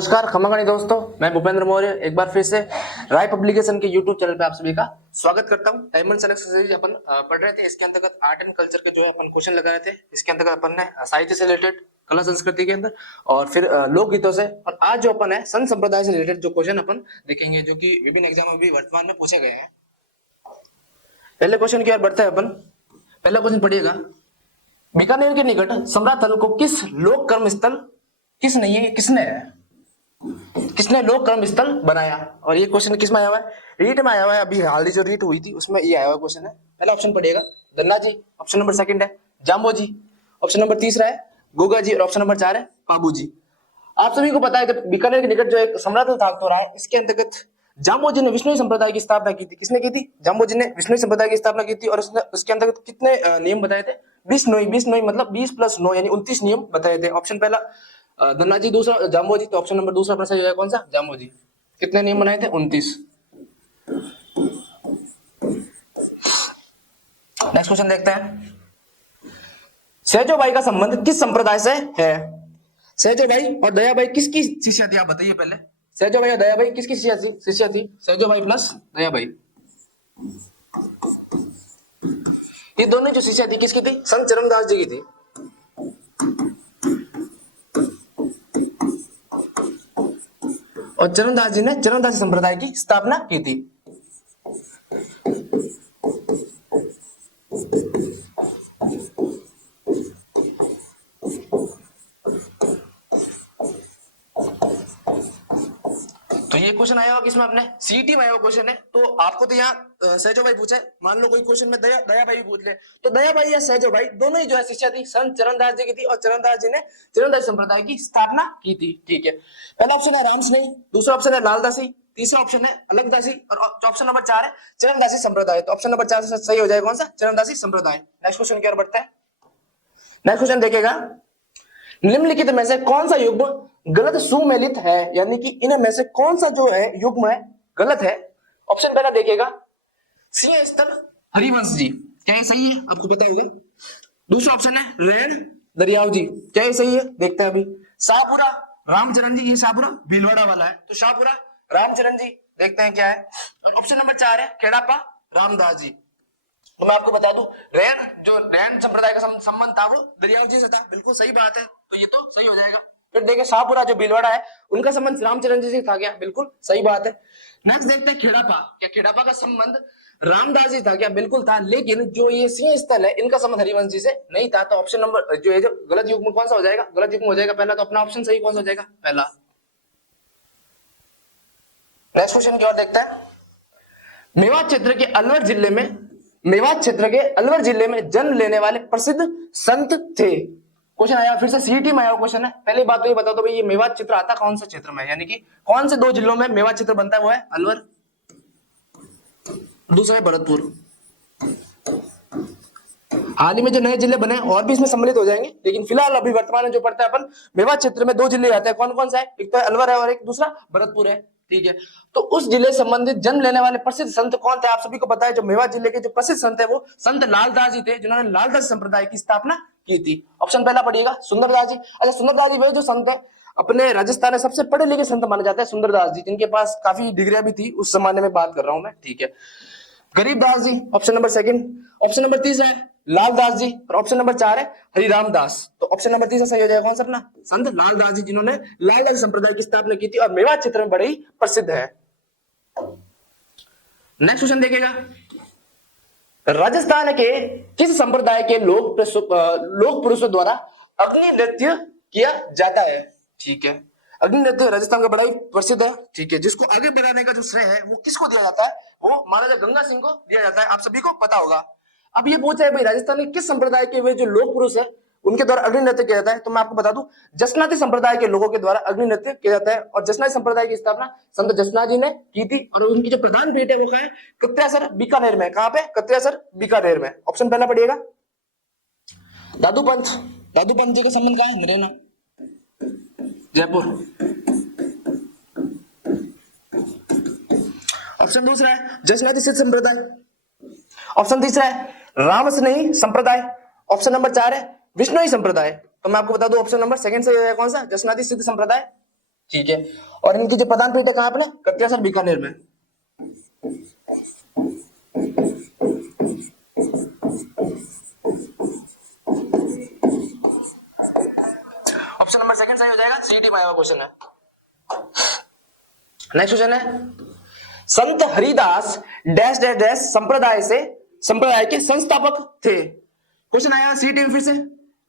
नमस्कार खमागणी दोस्तों, मैं भूपेंद्र मौर्य एक बार फिर से राय पब्लिकेशन के यूट्यूब चैनल पे आप सभी का स्वागत करता हूं। डायमंड सिलेक्शन सीरीज अपन पढ़ रहे थे। इसके अंतर्गत आर्ट एंड कल्चर के जो है अपन क्वेश्चन लगा रहे थे। इसके अंतर्गत अपन ने साहित्य से रिलेटेड, कला संस्कृति के अंदर और फिर लोकगीतों से, और आज जो अपन है संत संप्रदाय से रिलेटेड जो क्वेश्चन अपन देखेंगे, जो की विभिन्न एग्जाम में भी वर्तमान में पूछे गए हैं। पहले क्वेश्चन की ओर बढ़ते हैं अपन। पहला क्वेश्चन पढ़िएगा, बीकानेर के निकट समराथल को किस लोक कर्म स्थल किसने लोक कर्म स्थल बनाया? और ये क्वेश्चन किस में आया हुआ है? रीट में आया हुआ है। अभी हाल ही जो रीट हुई थी उसमें ये आया हुआ क्वेश्चन है। पहला ऑप्शन पढ़िएगा Dhanna ji, option number second है जाम्बो जी, ऑप्शन नंबर तीसरा है गोगा जी और ऑप्शन नंबर 4 है पाबू जी। आप सभी को पता है कि बीकानेर के निकट जो एक समराथल था तो रहा है, इसके अंतर्गत जाम्बो जी ने विष्णु संप्रदाय की स्थापना की थी। किसने की थी? जाम्बो जी ने विष्णु संप्रदाय की स्थापना की थी। और उसके अंतर्गत कितने नियम बताए थे? 20 नोई मतलब 20 + 9 यानी 29 नियम बताए थे। ऑप्शन पहला धन्ना जी, दूसरा जाम्बो जी, तो ऑप्शन नंबर दूसरा अपना सही है। कौन सा? जाम्बो जी। कितने नियम बनाए थे? 29। नेक्स्ट क्वेश्चन देखते हैं। सहजो भाई का संबंध किस संप्रदाय से है? सहजो भाई और दया भाई किसकी शिष्या थी? आप बताइए पहले। सहजो भाई और दया भाई किसकी शिष्या थी? सहजो भाई प्लस दया भाई, ये दोनों जो शिष्या थी किसकी थी? संत चरणदास जी की थी। और चरणदास जी ने चरणदासी संप्रदाय की स्थापना की थी। तो ये क्वेश्चन आया हुआ किसमें? अपने सीईटी में आया हुआ क्वेश्चन है। तो आपको तो यहाँ सहजो भाई पूछा है, मान लो कोई क्वेश्चन में दया भाई भी पूछ ले, तो दया भाई या सहजो भाई दोनों ही जो है शिष्या थी संत चरणदास जी की थी। और चरणदास जी ने चरणदास संप्रदाय की स्थापना की थी। ठीक है, पहला ऑप्शन है रामस्नेही, दूसरा ऑप्शन है लालदासी, तीसरा ऑप्शन है अलगदासी और ऑप्शन नंबर 4 है चरणदासी संप्रदाय। तो ऑप्शन नंबर 4 से सही हो जाएगा कौन सा? चरणदासी संप्रदाय। नेक्स्ट क्वेश्चन की ओर बढ़ते हैं। नेक्स्ट क्वेश्चन देखिएगा, निम्नलिखित में से कौन सा युग्म गलत सुमेलित है? यानी कि इनमें से कौन सा जो है युग्म है गलत है? ऑप्शन पहला देखिएगा, सिंह स्थल हरिवंश जी, क्या ये सही है? आपको पता होगा। दूसरा ऑप्शन है रेण दरियाव जी, क्या ये सही है? देखते हैं अभी। शाहपुरा रामचरण जी, ये शाहपुरा भीलवाड़ा वाला है, तो शाहपुरा रामचरण जी, देखते हैं क्या है। और ऑप्शन नंबर 4 है खेड़ापा रामदास जी। तो मैं आपको बता दूं, रैन संप्रदाय का संबंध था वो दरियाव जी से था। बिल्कुल सही बात है, तो ये तो सही हो जाएगा। फिर देखिए शाहपुरा जो भीलवाड़ा है उनका संबंध रामचरण जी से था क्या? बिल्कुल सही बात है। नेक्स्ट देखते हैं खेड़ापा, क्या खेड़ापा का संबंध रामदास जी था क्या? बिल्कुल था। लेकिन जो ये सिंह स्थल है इनका संबंध हरिवंश जी से नहीं था। तो ऑप्शन नंबर जो है, जो गलत युग्म कौन सा हो जाएगा? गलत युग्म हो जाएगा पहला। तो अपना ऑप्शन सही कौन सा हो जाएगा? पहला। नेक्स्ट क्वेश्चन की ओर देखते हैं। मेवात क्षेत्र के अलवर जिले में जन्म लेने वाले प्रसिद्ध संत थे। क्वेश्चन आया फिर से सीईटी में आया क्वेश्चन है। पहली बात तो ये बता दो भाई, ये मेवात क्षेत्र आता कौन सा क्षेत्र में? यानी कि कौन से 2 जिलों में मेवात क्षेत्र बनता है? वो है अलवर, दूसरा है भरतपुर। हाल ही में जो नए जिले बने और भी इसमें सम्मिलित हो जाएंगे, लेकिन फिलहाल अभी वर्तमान में जो पड़ता है अपन, मेवात क्षेत्र में 2 जिले आते हैं। कौन कौन सा है? एक तो अलवर है और एक दूसरा भरतपुर है। ठीक है, तो उस जिले संबंधित जन्म लेने वाले प्रसिद्ध संत कौन थे? आप सभी को पता है, जो मेवात जिले के जो प्रसिद्ध संत है वो संत लालदास जी थे, जिन्होंने लालदास संप्रदाय की स्थापना की थी। ऑप्शन पहला पढ़िएगा सुंदरदास जी। अच्छा, सुंदरदास जी वे जो संत है अपने राजस्थान में सबसे पढ़े लिखे संत माने जाते हैं सुंदरदास जी, जिनके पास काफी डिग्रियां भी थी उस जमाने में, बात कर रहा हूं मैं। ठीक है, Garibdas ji option number second, option number 3 है लालदास जी और ऑप्शन नंबर 4 है हरिराम दास। तो ऑप्शन नंबर 3 सही हो जाएगा कौन सा? अपना संत लालदास जी, जिन्होंने लालदास संप्रदाय की स्थापना की थी और मेवात क्षेत्र में बड़े ही प्रसिद्ध है। नेक्स्ट क्वेश्चन देखिएगा, राजस्थान के किस संप्रदाय के लोक पुरुषों द्वारा अग्नि नृत्य किया जाता है? ठीक है, अग्नि नृत्य राजस्थान का बड़ा ही प्रसिद्ध है। ठीक है, जिसको आगे बढ़ाने का जो श्रेय है वो किसको दिया जाता है? वो महाराजा गंगा सिंह को दिया जाता है। आप सभी को पता होगा। अब ये पूछा है भाई, राजस्थान में किस संप्रदाय के वे जो लोक पुरुष है उनके द्वारा अग्नि नृत्य किया जाता है? तो मैं आपको बता दूं, जसनाती संप्रदाय के लोगों के द्वारा अग्नि नृत्य किया जाता है। और जसनाती संप्रदाय की स्थापना संत जसना जी ने की थी। और उनकी जो प्रधान पीठ है वो कहाँ है? कत्रियासर बीकानेर में। कहां पे? कत्रियासर बीकानेर में। ऑप्शन पहला पढ़िएगा दादू पंथ जी का संबंध कहां है? मुरैना, जयपुर। ऑप्शन दूसरा है जसनाती सिद्ध संप्रदाय। ऑप्शन तीसरा है रामस्नेही संप्रदाय। ऑप्शन नंबर 4 है विष्णुई संप्रदाय। तो मैं आपको बता दूं ऑप्शन नंबर सेकंड से कौन सा? जसनाती सिद्ध संप्रदाय। ठीक है। और इनकी जो प्रधान पीठ है कहाँ पे, कत्यासर बीकानेर में। ऑप्शन नंबर सेकंड सही हो जाएगा, सीईटी में आया हुआ क्वेश्चन है। नेक्स्ट क्वेश्चन है, संत हरिदास डैश डैश डैश संप्रदाय के संस्थापक थे। क्वेश्चन आया सीईटी में फिर से।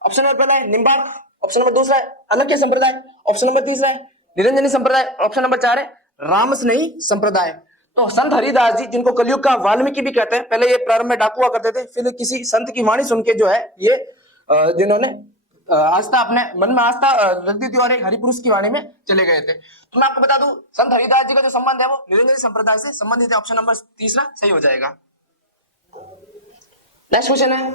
ऑप्शन नंबर पहला है निम्बार्क, ऑप्शन नंबर दूसरा है अनक्य संप्रदाय, ऑप्शन नंबर तीसरा है निरंजनी संप्रदाय, ऑप्शन नंबर 4 है रामस्नेही संप्रदाय। तो संत हरिदास जी, जिनको कलयुग का वाल्मीकि भी कहते हैं, पहले ये प्रारंभ में डाकू हुआ करते थे, फिर किसी संत की वाणी सुन के जो है ये जिन्होंने आस्था अपने मन में आस्था रख दी थी और एक हरिपुरुष की वाणी में चले गए थे। तो मैं आपको बता दूं, संत हरिदास जी का जो संबंध है वो निरंजनी संप्रदाय से संबंधित है। ऑप्शन नंबर तीसरा सही हो जाएगा। नेक्स्ट क्वेश्चन है,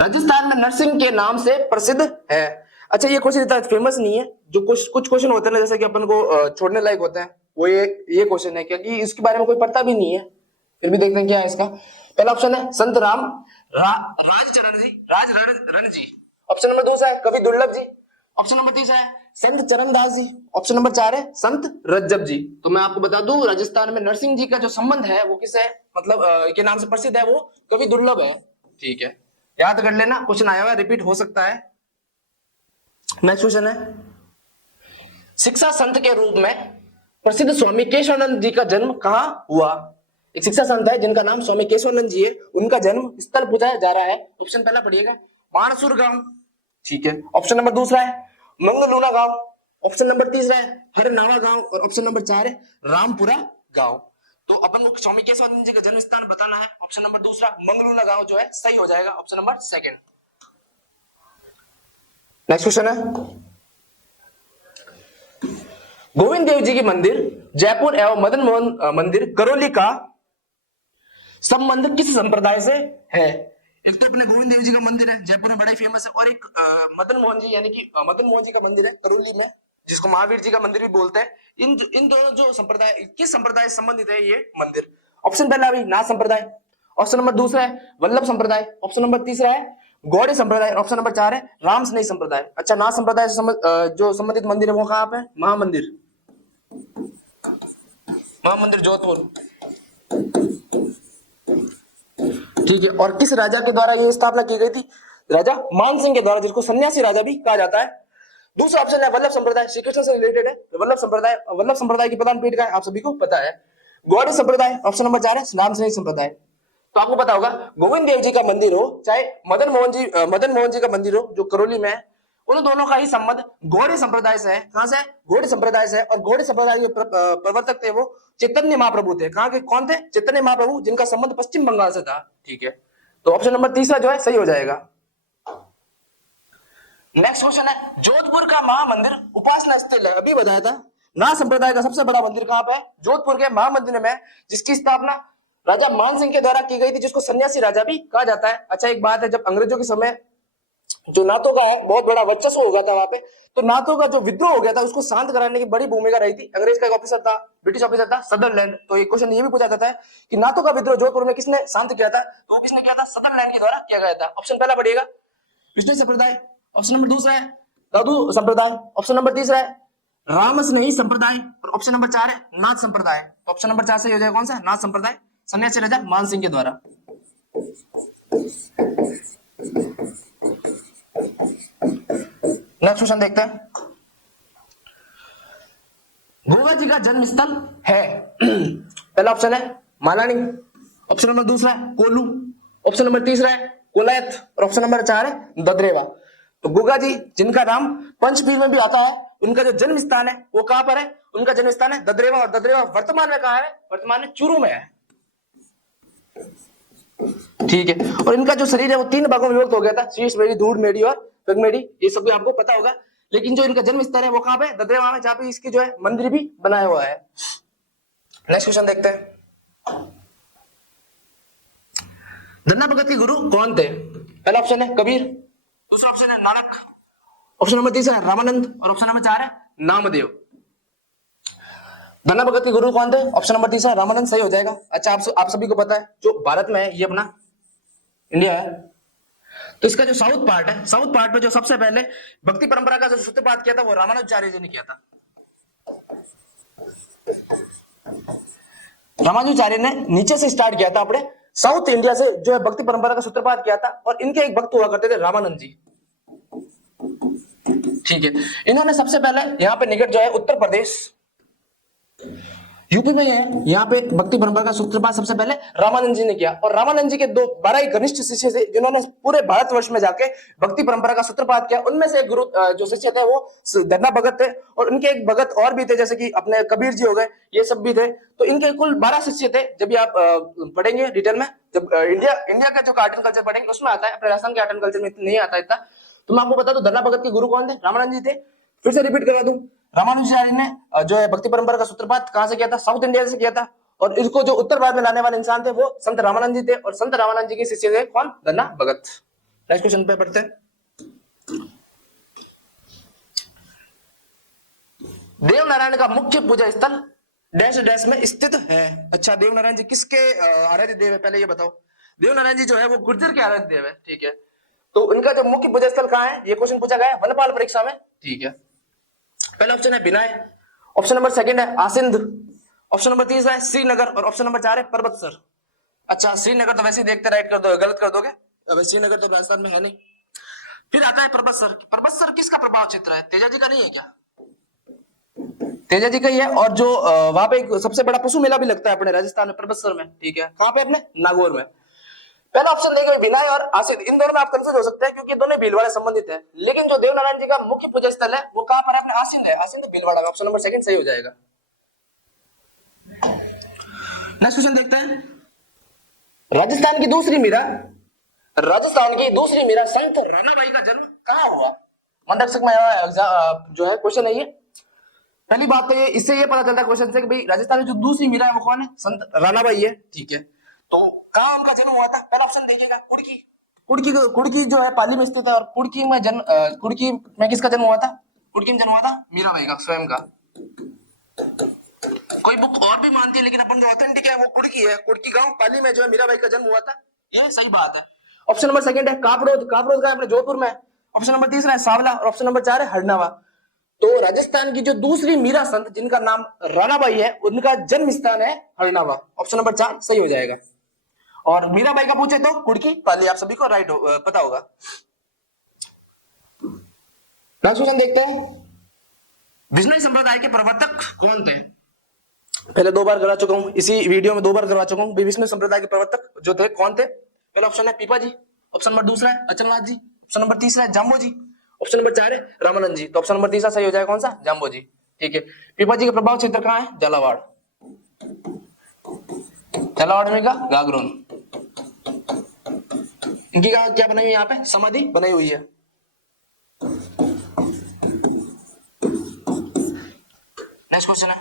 राजस्थान में नरसिंह के नाम से प्रसिद्ध है। अच्छा, ये क्वेश्चन इतना फेमस नहीं है, जो कुछ क्वेश्चन होते हैं ना, जैसे कि अपन को छोड़ने लायक होते हैं, वो ये क्वेश्चन है, क्योंकि इसके बारे में कोई पता भी नहीं है, फिर भी देखते हैं क्या है इसका। पहला ऑप्शन है संत राजचरण जी, ऑप्शन नंबर दूसरा है कवि दुर्लभ जी, ऑप्शन नंबर तीसरा है संत चरणदास जी, ऑप्शन नंबर 4 है संत रज्जब जी। तो मैं आपको बता दूं, राजस्थान में नरसिंह जी का जो संबंध है वो किससे, मतलब के नाम से प्रसिद्ध है, वो कवि दुर्लभ है। ठीक है, याद कर लेना, क्वेश्चन आया हुआ है, रिपीट हो सकता है। नेक्स्ट क्वेश्चन है, शिक्षा संत के रूप में प्रसिद्ध स्वामी केशवानंद जी का जन्म कहां हुआ। एक शिक्षा संत है जिनका नाम स्वामी केशवानंद जी है, उनका जन्म स्थल पूछा जा रहा है। ऑप्शन पहला पढ़िएगा बाणसुर गांव, ठीक है, ऑप्शन नंबर दूसरा है मंगलूना गांव, ऑप्शन नंबर तीसरा है हरनावा गांव, और ऑप्शन नंबर 4 है रामपुरा गांव। तो अपन को स्वामी केशवानंद जी का जन्म स्थान बताना है, ऑप्शन नंबर दूसरा मंगलूना गांव जो है सही हो जाएगा, option number second. Next question है, गोविंद देव जी की मंदिर जयपुर एवं मदन मोहन मंदिर करौली का संबंध किस संप्रदाय से है। एक तो अपने गोविंद देव जी का मंदिर है जयपुर में, बड़ा ही फेमस है, और एक मदन मोहन जी, यानी कि मदन मोहन जी का मंदिर है करौली में, जिसको महावीर जी का मंदिर भी बोलते हैं। इन दोनों जो संप्रदाय, किस संप्रदाय से संबंधित है ये मंदिर। ऑप्शन पहला भी नाथ संप्रदाय, ऑप्शन नंबर दूसरा है वल्लभ संप्रदाय, ऑप्शन नंबर तीसरा है गौड़े संप्रदाय, ऑप्शन नंबर 4 है रामस्नेही संप्रदाय। अच्छा, नाथ संप्रदाय से जो संबंधित मंदिर है वो कहाँ पे, महामंदिर जोधपुर, ठीक है। और किस राजा के द्वारा ये स्थापना की गई थी, राजा मानसिंह के द्वारा, जिसको सन्यासी राजा भी कहा जाता है। दूसरा ऑप्शन है वल्लभ संप्रदाय, श्री कृष्ण से रिलेटेड है, वल्लभ संप्रदाय की प्रधान पीठ का आप सभी को पता है। गौड़ संप्रदाय, ऑप्शन नंबर 4 है रामस्नेही संप्रदाय। तो आपको पता होगा, गोविंद देव जी का मंदिर हो चाहे मदन मोहन जी का मंदिर हो जो करौली में है, उन दोनों का ही संबंध गौड़े संप्रदाय से है। कहां से, गौड़े संप्रदाय से है। और गौड़े संप्रदाय के प्रवर्तक थे वो चैतन्य महाप्रभु थे। कहां के, कौन थे, चैतन्य महाप्रभु, जिनका संबंध पश्चिम बंगाल से था। ठीक है, तो ऑप्शन नंबर तीसरा जो है सही हो जाएगा। नेक्स्ट क्वेश्चन है, जोधपुर का महामंदिर उपासना स्थल है, अभी बताया था। नाथ संप्रदाय का सबसे बड़ा मंदिर कहां पे है, जोधपुर के महामंदिर में, जिसकी स्थापना राजा मानसिंह के द्वारा की गई थी, जिसको सन्यासी राजा भी कहा जाता है। अच्छा, एक बात है, जब अंग्रेजों के समय जो नाथों का है बहुत बड़ा वर्चस्व हो गया था वहां पे, तो नाथों का जो विद्रोह हो गया था उसको शांत कराने की बड़ी भूमिका रही थी। अंग्रेज का एक ऑफिसर था, ब्रिटिश ऑफिसर था सदरलैंड। तो एक क्वेश्चन ये भी पूछा जाता है कि नाथों का विद्रोह जोधपुर में किसने शांत किया था, तो वो किसने किया था, सदरलैंड के द्वारा किया गया था। ऑप्शन पहला पढ़िएगा विष्णु संप्रदाय, ऑप्शन नंबर दूसरा है दादू संप्रदाय, ऑप्शन नंबर तीसरा है रामस्नेही संप्रदाय, और ऑप्शन नंबर 4 है नाथ संप्रदाय। तो ऑप्शन नंबर 4 सही हो जाएगा, कौन सा, नाथ संप्रदाय, सन्यासी राजा मानसिंह के द्वारा। नेक्स्ट क्वेश्चन देखते हैं, गोवा जी का जन्म स्थल है। पहला ऑप्शन है मालानी, ऑप्शन नंबर दूसरा है कोल्लू, ऑप्शन नंबर तीसरा है कोलायत, और ऑप्शन नंबर 4 है ददरेवा। तो गोगा जी, जिनका नाम पंचपीर में भी आता है, उनका जो जन्म स्थान है वो कहां पर है, उनका जन्म स्थान है ददरेवा। और ददरेवा वर्तमान में कहां है, वर्तमान में चूरू में है। ठीक है, और इनका जो शरीर है वो 3 भागों में विभक्त हो गया था, शीश मेडी, धूड़ मेडी और पग मेडी, ये सब भी आपको पता होगा। लेकिन जो इनका जन्म स्थल है वो कहां पे, ददरेवा में, जहां पे इसकी जो है मंदिर भी बनाया हुआ है। नेक्स्ट क्वेश्चन देखते हैं, धन्ना भगत के गुरु कौन थे। पहला ऑप्शन है कबीर, दूसरा ऑप्शन है नानक, ऑप्शन नंबर तीसरा है रामानंद, और ऑप्शन नंबर 4 है नामदेव। धन्ना भगत के गुरु कौन थे, ऑप्शन नंबर तीसरा रामानंद सही हो जाएगा। अच्छा, आप सभी को पता है जो भारत में है ये अपना इंडिया है, तो इसका जो साउथ पार्ट है, साउथ पार्ट में जो सबसे पहले भक्ति परंपरा का जो सूत्रपात किया था वो रामानुजाचार्य जी ने किया था। रामानुजाचार्य ने नीचे से स्टार्ट किया था, अपने साउथ इंडिया से जो है भक्ति परंपरा का सूत्रपात किया था। और इनके एक भक्त हुआ करते थे रामानंद जी, ठीक है। इन्होंने सबसे पहले यहाँ पे निकट जो है उत्तर प्रदेश यूपी में है, यहाँ पे भक्ति परंपरा का सूत्रपात सबसे पहले रामानंद जी ने किया। और रामानंद जी के 12 ही घनिष्ठ शिष्य थे जिन्होंने पूरे भारतवर्ष में जाके भक्ति परंपरा का सूत्रपात किया। उनमें से एक गुरु जो शिष्य थे वो धन्ना भगत थे, और उनके एक भगत और भी थे जैसे कि अपने कबीर जी हो गए, ये सब भी थे। तो इनके कुल 12 शिष्य थे। जब भी आप पढ़ेंगे डिटेल में, जब इंडिया का जो आर्ट एंड कल्चर पढ़ेंगे उसमें आता है, अपने राजस्थान के आर्ट एंड कल्चर में नहीं आता इतना। तो मैं आपको बता दूं धन्ना भगत के गुरु कौन थे, रामानंद जी थे। फिर से रिपीट करवा दूं, रामानुजाचार्य ने जो है भक्ति परंपरा का सूत्रपात कहां से किया था, साउथ इंडिया से किया था। और इसको जो उत्तर भारत में लाने वाले इंसान थे वो संत रामानंद जी थे, और संत रामानंद जी के शिष्य थे कौन, धन्ना भगत। नेक्स्ट क्वेश्चन पे पढ़ते हैं। देव नारायण का मुख्य पूजा स्थल डैश डैश में स्थित है। अच्छा, देव नारायण जी किसके आराध्य देव है, पहले ये बताओ। देव नारायण जी जो है वो गुर्जर के आराध्य देव है, ठीक है। तो इनका जो मुख्य पूजा स्थल कहाँ है, ये क्वेश्चन पूछा गया है वनपाल परीक्षा में, ठीक है। पहला ऑप्शन है बिनाय, ऑप्शन नंबर सेकंड है आसिंद, ऑप्शन नंबर 3 है श्रीनगर, और ऑप्शन नंबर 4 है पर्वतसर। अच्छा, श्रीनगर तो वैसे ही देखते राइट कर दो, गलत कर दोगे, अब श्रीनगर तो राजस्थान में है नहीं। फिर आता है पर्वतसर। पर्वतसर किसका प्रभाव क्षेत्र है, तेजा जी का नहीं है क्या, तेजा जी का ही है। और जो वहां पे एक सबसे बड़ा पशु मेला भी लगता है अपने राजस्थान में, पर्वतसर में, ठीक है। कहां पे, अपने नागौर में। पहला ऑप्शन देगा विनाय और आसिद, इन दोनों में आप कंफ्यूज हो सकते हैं क्योंकि दोनों भीलवाड़ा संबंधित है। लेकिन जो देवनारायण जी का मुख्य पूजा स्थल है वो कहां पर है, अपने आसिंद है, आसिंद भीलवाड़ा में। ऑप्शन नंबर सेकंड सही हो जाएगा। नेक्स्ट क्वेश्चन देखते हैं। राजस्थान की दूसरी मीरा, राजस्थान की दूसरी मीरा संत रानाबाई का जन्म कहां हुआ। मंडक्षक में जो है क्वेश्चन है ये। पहली बात तो ये, इससे ये पता चलता है क्वेश्चन से कि भाई राजस्थान की जो दूसरी मीरा है वो कौन है, संत रानाबाई है, ठीक है। तो कहां उनका जन्म हुआ था, पहला ऑप्शन देखिएगा कुड़की। कुड़की जो है पाली में स्थित है, और कुड़की में किसका जन्म हुआ था, कुड़की में जन्म हुआ था मीराबाई का, स्वयं का। कोई बुक और भी मानती है लेकिन अपन जो ऑथेंटिक है वो कुड़की है, कुड़की गांव पाली में जो है मीराबाई का जन्म हुआ था, ये सही बात है। ऑप्शन नंबर सेकंड है कापरोद, कापरोद का अपने जोधपुर में। ऑप्शन नंबर तीसरा है सांवला, और ऑप्शन नंबर 4 है हरनावा। तो राजस्थान की जो दूसरी मीरा संत जिनका नाम रानाबाई है उनका जन्म स्थान है हरनावा। ऑप्शन नंबर 4 सही हो जाएगा। और मीराबाई का पूछे तो कुड़की पाली, आप सभी को राइट पता होगा। नेक्स्ट क्वेश्चन देखते हैं। बिजनौई संप्रदाय के प्रवर्तक कौन थे, पहले 2 बार करा चुका हूं, इसी वीडियो में 2 बार करवा चुका हूं। बिजनौई संप्रदाय के प्रवर्तक जो थे कौन थे, पहला ऑप्शन है पीपा जी, ऑप्शन नंबर 2 है अचलनाथ जी, ऑप्शन नंबर 3 है जाम्बो जी, ऑप्शन नंबर 4 है रामानंद जी। तो ऑप्शन नंबर 3 सही हो जाएगा, कौन सा, जाम्बो जी, ठीक है। पीपा जी का प्रभाव क्षेत्र कहां है, झालावाड़, झालावाड़ में का गागरोन। इनकी क्या बनाई हुई है, यहाँ पे समाधि बनाई हुई है। नेक्स्ट क्वेश्चन है,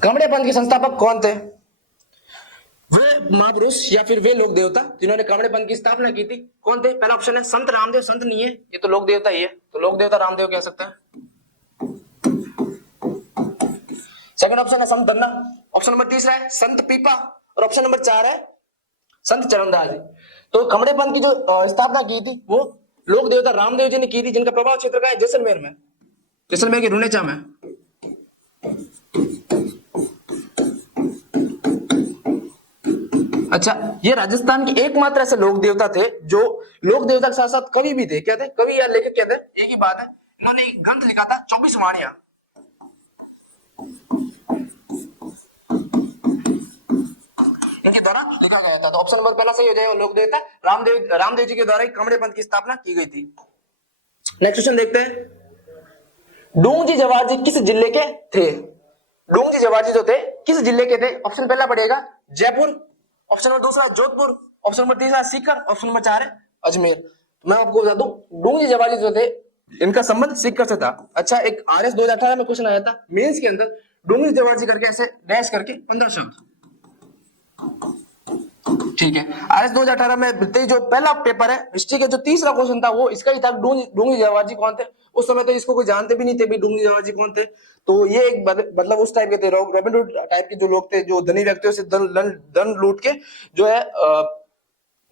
कामड़े पंथ के संस्थापक कौन थे, वे महापुरुष या फिर वे लोक देवता जिन्होंने कामड़े पंथ की स्थापना की थी, कौन थे। पहला ऑप्शन है संत रामदेव, संत नहीं है, ये तो लोक देवता ही है, तो लोक देवता रामदेव कह सकता है। सेकंड ऑप्शन है संत धन्ना, ऑप्शन नंबर 3 है संत पीपा, और ऑप्शन नंबर 4 है संत चरणदास जी। तो कामड़े पंथ की जो स्थापना की थी वो लोक देवता रामदेव जी ने की थी, जिनका प्रभाव क्षेत्र का है जैसलमेर में, जैसलमेर के रुनेचा में। अच्छा, ये राजस्थान के एकमात्र ऐसे लोक देवता थे जो लोक देवता के साथ साथ कवि भी थे। क्या थे, कवि या लेखक क्या थे, एक ही बात है। इन्होंने एक ग्रंथ लिखा था 24 वाणियां, इनके द्वारा लिखा गया था। तो ऑप्शन नंबर पहला सही हो जाएगा, लोक देवता रामदेव जी के द्वारा ही कामड़े पंथ की स्थापना की गई थी। नेक्स्ट क्वेश्चन देखते हैं। डूंगजी जवाहर जी किस जिले के थे, डूंगजी जवाहर जी जो थे किस जिले के थे। ऑप्शन पहला पड़ेगा Jaipur, option number 2 Jodhpur, option number 3 Sikar, option number 4 है अजमेर। मैं आपको बता दूं डूंगजी जवाहर जी जो थे इनका संबंध सीकर से था। अच्छा, एक RS 2018 में क्वेश्चन आया था मेंस के अंदर, डूंगजी जवाहर जी करके ऐसे डैश करके 15 शब्द, ठीक है। RS 2018 में जो पहला पेपर है हिस्ट्री के जो तीसरा क्वेश्चन था वो इसका ही था, डूंगजी जवाहर जी कौन थे। उस समय तो इसको कोई जानते भी नहीं थे भी डूंगजी जवाहर जी कौन थे। तो ये एक मतलब उस टाइप के थे, रॉबिन हुड टाइप के जो लोग थे, जो धनी व्यक्तियों से धन लूट के जो है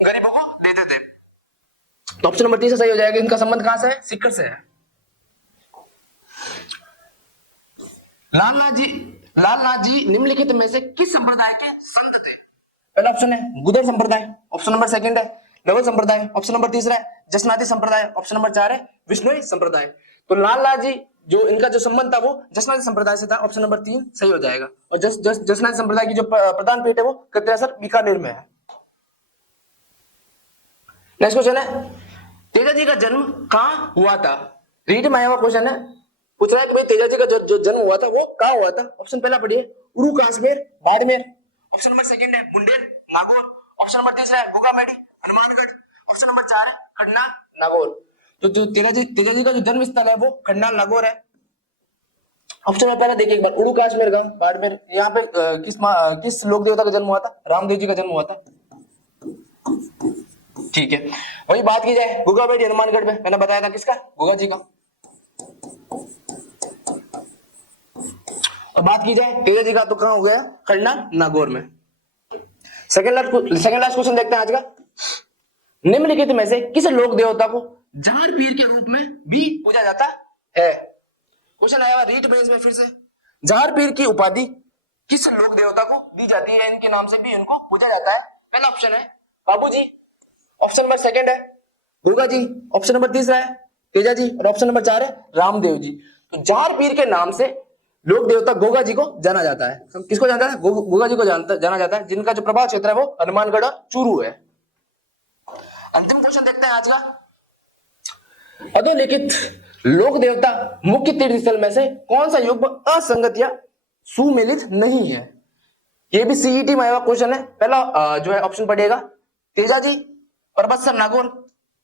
गरीबों को देते थे। तो ऑप्शन नंबर 3 सही हो जाएगा। इनका संबंध कहां से है? सीकर से है। लालनाथ जी निम्नलिखित में से किस संप्रदाय के संत थे? पहला ऑप्शन है गुदर संप्रदाय, ऑप्शन नंबर सेकंड है नवल संप्रदाय, ऑप्शन नंबर तीसरा है जसनाती संप्रदाय, ऑप्शन नंबर 4 है विष्णुई संप्रदाय। तो लालनाथ जी जो इनका जो संबंध था वो जसनाती संप्रदाय से था, ऑप्शन नंबर 3 सही हो जाएगा। और जसनाती संप्रदाय की जो प्रधान पीठ है वो कत्यासर बीकानेर में है। नेक्स्ट क्वेश्चन है तेजा जी का जन्म कहाँ हुआ था? रीड में आया हुआ क्वेश्चन है, पूछ रहा है कि भाई तेजा जी का जो जन्म हुआ था वो कहाँ हुआ था? ऑप्शन पहला पढ़िए Uru Kashmir Barmer, option number second है मुंडेर नागौर, ऑप्शन नंबर तीसरा है गोगामेडी हनुमानगढ़, ऑप्शन नंबर 4 है खन्ना नागौर। तो जो तेजा जी का जो जन्म स्थल है वो खन्ना नागौर है। ऑप्शन में पहला देखिए एक बार उरू काश्मीर गांव बाड़मेर, यहाँ पे किस लोक देवता का जन्म हुआ था? रामदेव जी का जन्म हुआ था। ठीक है, वही बात की जाए गोगामेडी हनुमानगढ़ में, मैंने बताया था किसका? गोगा जी का। और बात की जाए तेजा जी का तो कहां हो गया? खन्ना नागौर में। सेकंड लास्ट क्वेश्चन देखते हैं आज का। निम्नलिखित में से किस लोक देवता को जार पीर के रूप में भी पूजा जाता है? क्वेश्चन आया रीड बेस में फिर से। जार पीर की उपाधि किस लोक देवता को दी जाती है? इनके नाम से भी इनको पूजा जाता है। पहला ऑप्शन है बाबू जी, ऑप्शन नंबर सेकंड है दुर्गा जी, ऑप्शन नंबर तीसरा है तेजा जी और ऑप्शन नंबर 4 है रामदेव जी। तो जार पीर के नाम से लोक देवता गोगा जी को जाना जाता है। किसको जानता है? गोगा जी को जाना जाता है, जिनका जो प्रभाव क्षेत्र है वो हनुमानगढ़ और चूरू है। अंतिम क्वेश्चन देखते हैं आज का। अधोलिखित लोक देवता मुख्य तीर्थ स्थल में से कौन सा युग असंगत या सुमेलित नहीं है? ये भी सीईटी में आया क्वेश्चन है। पहला जो है ऑप्शन पढ़िएगा तेजा जी परबत्सर नागौर,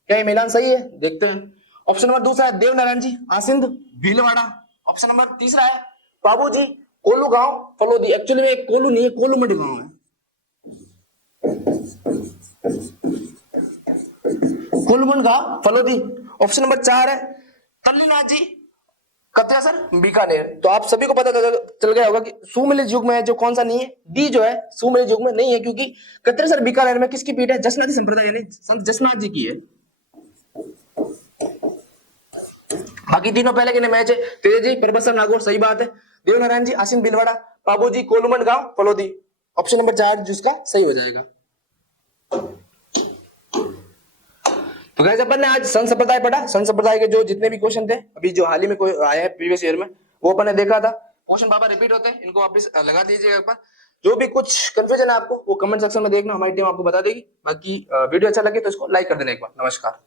क्या ये मिलान सही है? देखते हैं। ऑप्शन नंबर दूसरा है देवनारायण जी आसिंद भीलवाड़ा, ऑप्शन नंबर तीसरा है बाबू जी कोलू गांव फलोदी। एक्चुअली में कोलू नहीं है, कोलू मंडी गांव है, कोलूमंड गांव फलोदी। ऑप्शन नंबर 4 है तल्लीनाथ जी कत्यासर बीकानेर। तो आप सभी को पता चल गया होगा कि सुमेलित युग में जो कौन सा नहीं है? डी जो है सुमेलित युग में नहीं है, क्योंकि कत्यासर बीकानेर में किसकी पीठ है? जसनाती संप्रदाय यानी संत जसनाथ जी की है। बाकी तीनों पहले के मैच है तेजा जी परबत्सर नागौर सही बात है, देवनारायण जी आसिन भीलवाड़ा, बाबू जी कोलूमंड गांव फलोदी, ऑप्शन नंबर 4 जिसका सही हो जाएगा। तो गाइस अपन ने आज संत संप्रदाय पढ़ा। संत संप्रदाय के जो जितने भी क्वेश्चन थे अभी जो हाल ही में कोई आए हैं प्रीवियस ईयर में वो अपन ने देखा था। क्वेश्चन बाबा रिपीट होते हैं, इनको वापस लगा दीजिएगा एक बार। जो भी कुछ कंफ्यूजन है आपको वो कमेंट सेक्शन में देखना, हमारी टीम आपको बता देगी। बाकी वीडियो अच्छा लगे तो इसको लाइक कर देना एक बार। नमस्कार।